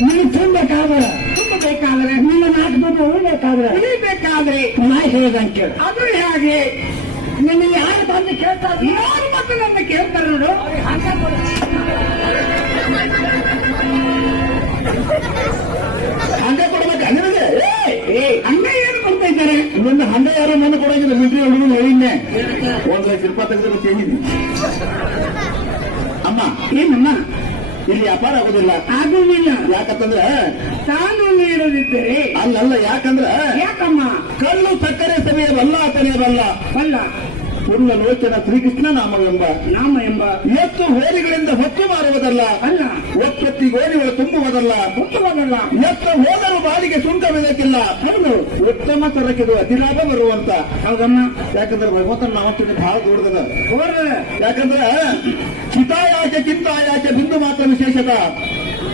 ನೀನು ತುಂಬಬೇಕಾದ್ರೆ ತುಂಬಬೇಕಾದ್ರೆ ನಿನ್ನ ನಾಟಕವನ್ನು ಉಳಿಬೇಕಾದ್ರೆ ಉಳಿಬೇಕಾದ್ರೆ ನಾ ಹೇಳ್ದಂಗೆ ಕೇಳು. ಅದು ಹೇಗೆ ನಿನ್ನ ಯಾರು ಬಂದು ಕೇಳ್ತಾರೆ? ಯಾರು ಮತ್ತು ನನ್ನ ಕೇಳ್ತಾರೆ ನೋಡು ಹಂಗೆ ಕೊಡ್ಬೇಕು ಏ ಹಂಗ ಏನು ಕೊಡ್ತಾ ಇದ್ದಾರೆ? ನಿನ್ನ ಹಂಗೆ ಯಾರೋ ಮನೆ ಕೊಡೋದಿಲ್ಲ ಮಿಲ್ಟ್ರಿ ಹುಡುಗನ ಹೇಳಿದ್ನೆ ಒಂದು ಲಕ್ಷ ರೂಪಾಯಿ ತೆಗೆದ್ರೆ ಅಮ್ಮ. ಏನಮ್ಮ? ಇಲ್ಲಿ ವ್ಯಾಪಾರ ಆಗೋದಿಲ್ಲ. ಆಗುವುದಿಲ್ಲ. ಯಾಕಂತಂದ್ರೆ ತಾನು ನೀಡದಿದ್ದರೆ ಅಲ್ಲಲ್ಲ ಯಾಕಂದ್ರ ಯಾಕಮ್ಮ? ಕಲ್ಲು ಸಕ್ಕರೆ ಸವಿಯಬಲ್ಲ ತನೆಯಬಲ್ಲ ಅಲ್ಲ. ಪುಲ್ಲ ಲೋಚನ ಶ್ರೀಕೃಷ್ಣ ನಾಮವೆಂಬ ನಾಮ ಎಂಬ ಎತ್ತು ಹೋರಿಗಳಿಂದ ಹೊತ್ತು ಮಾರುವುದಲ್ಲ ಅಲ್ಲ. ಒಪ್ಪತ್ತಿ ಗೋಲಿಗಳು ತುಂಬುವುದಲ್ಲ ತುಂಬುವುದಲ್ಲ. ಎತ್ತ ಹೋದರೂ ಬಾಡಿಗೆ ಸುಂಕವಿದಕ್ಕಿಲ್ಲ ಹೌದು. ಉತ್ತಮ ಸರಕಿದು ಅತಿಲಾಭ ಬರುವಂತ. ಹೌದಮ್ಮ. ಯಾಕಂದ್ರೆ ಭಗವಂತನ ನಾಮಕ್ಕೆ ಬಹಳ ದೊಡ್ಡದ. ಯಾಕಂದ್ರೆ ಚಿತಾಯಾಚೆ ಚಿಂತಾಯಾಚೆ ಬಿಂದು ಮಾತ್ರ ವಿಶೇಷತ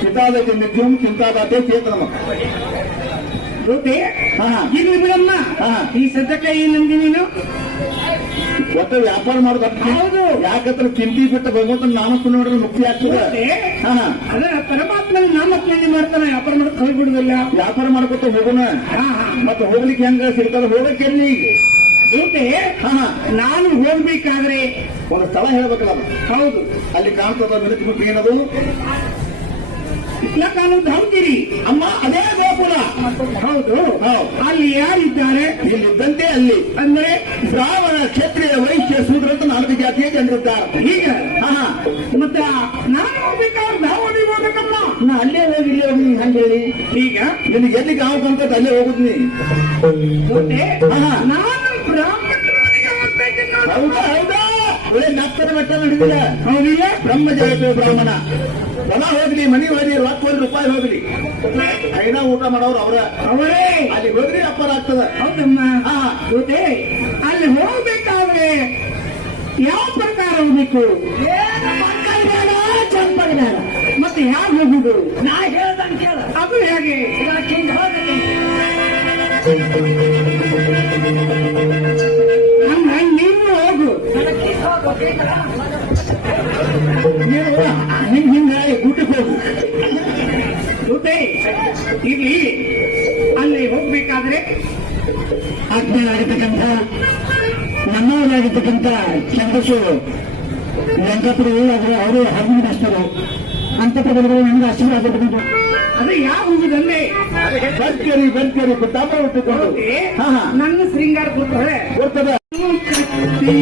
ಚಿತಾದತೆ ನಿತ್ಯಂ ಚಿಂತಾದಾತೆ ಚೇತನಮ. ಬಿಡಮ್ಮ. ಹಾ. ಈ ಸದ್ಯಕ್ಕೆ ಏನಂದಿ ನೀನು ಒಟ್ಟು ವ್ಯಾಪಾರ ಮಾಡೋದು ಹೌದು. ಯಾಕಂದ್ರೆ ಚಿಂತಿ ಬಿಟ್ಟು ಭಗವಂತನ ನಾಮಕ್ಕೆ ನೋಡಿದ್ರೆ ಮುಕ್ತಿ ಆಗ್ತದೆ. ಪರಮಾತ್ಮ ಅದ ಪರಮಾತ್ಮನ ನಾಮಸ್ಮರಣೆ ಮಾಡ್ತಾನೆ ವ್ಯಾಪಾರ ಮಾಡಕ್ ಹೋಗ್ಬಿಡುದಿಲ್ಲ ವ್ಯಾಪಾರ ಮಾಡ್ಕೊತ ಹೋಗೋಣ ಮತ್ತೆ ಹೋಗ್ಲಿಕ್ಕೆ ಹೆಂಗ ಸಿಗ್ತಾರೆ ಹೋಗಕ್ಕೆ ಈಗ ನಾನು ಹೋಗ್ಬೇಕಾದ್ರೆ ಒಂದು ಸ್ಥಳ ಹೇಳ್ಬೇಕಲ್ಲ ಹೌದು. ಅಲ್ಲಿ ಕಾಣ್ತದ ಮಿನಿಟ್ ಮುಖ ಏನದು? ನಾನು ಧಾಮಗಿರಿ ಅಮ್ಮ ಅದೇ ಗೋಪುರ ಹೌದು. ಹೌದು. ಅಲ್ಲಿ ಯಾರಿದ್ದಾರೆ? ಇಲ್ಲಿದ್ದಂತೆ ಅಲ್ಲಿ. ಅಂದ್ರೆ ಬ್ರಾಹ್ಮಣ ಕ್ಷತ್ರಿಯ ಜನರಿದ್ದಾರೆ ಈಗ. ಮತ್ತ ನಾನು ಹೋಗ್ಬೇಕಾದ್ರೆ ನಾ ಅಲ್ಲೇ ಹೋಗಿ ಇಲ್ಲೇ ಹೋಗಿ ಹೇಳಿ. ಈಗ ನಿನಗೆ ಎಲ್ಲಿ ಕಾವು ಅಂತ ಅಲ್ಲೇ ಹೋಗುದ್ನಿ. ನಾನು. ಹೌದಾ? ಹೌದಾ? ಒಳ್ಳೆ ನಕ್ಕನ ಬೆಟ್ಟ ನಡೆದಿಲ್ಲ ಹೌದಿಲ್ಲ ಬ್ರಹ್ಮ ಜಗತ್ತು ಬ್ರಾಹ್ಮಣ. ಹೊಲ ಹೋಗ್ಲಿ ಮನಿ ಹೋಗ್ಲಿ ರೊಕ್ಕ ರೂಪಾಯಿ ಹೋಗ್ಲಿ. ಐನಾ ಊಟ ಮಾಡೋರು ಅವ್ರ. ಅವರೇ. ಅಲ್ಲಿ ಹೋಗ್ರಿ ಅಪ್ಪರ ಆಗ್ತದ. ಹೌದಮ್ಮ. ಜೊತೆ ಅಲ್ಲಿ ಹೋಗ್ಬೇಕಾದ್ರೆ ಯಾವ ಹೋಗ್ಬೇಕು ಚಂಪಲ್ ಮತ್ತೆ ಯಾರು ಹೋಗುದು? ನಾ ಹೇಳ್ದಂಗೆ ಕೇಳ. ಅದು ಹೇಗೆ? ಇದಕ್ಕೆ ನೀನು ಹೋಗು. ನೀವು ಹಿಂಗ್ ಹಿಂಗ. ಊಟಕ್ಕೆ ಹೋಗು. ಜೊತೆ ಇಲ್ಲಿ ಅಲ್ಲಿ ಹೋಗ್ಬೇಕಾದ್ರೆ? ಆಜ್ಞೆಯಾಗಿರ್ತಕ್ಕಂಥ ನಮ್ಮವರಾಗಿರ್ತಕ್ಕಂಥ ಚಂದ್ರಸು ಆದರೆ ಅವರು ಹರಿಮಿ ಹದಿನೈದಷ್ಟರು ಅಂತ ಪದಗಳು ನಮ್ಗೆ ಆಶೀರ್ವಾದ ಕೊಟ್ಟು ಅದೇ ಯಾವ ಹೂವಿನಲ್ಲಿ ಬರ್ತೀರಿ ಬರ್ತೀರಿ ತಾಪ ಉಟ್ಟುಕೊಂಡು ಜೊತೆ ಹಾ ಹಾ. ನನ್ನ ಶೃಂಗಾರ ಕೊಡ್ತಾರೆ ಕಟ್ಟಿ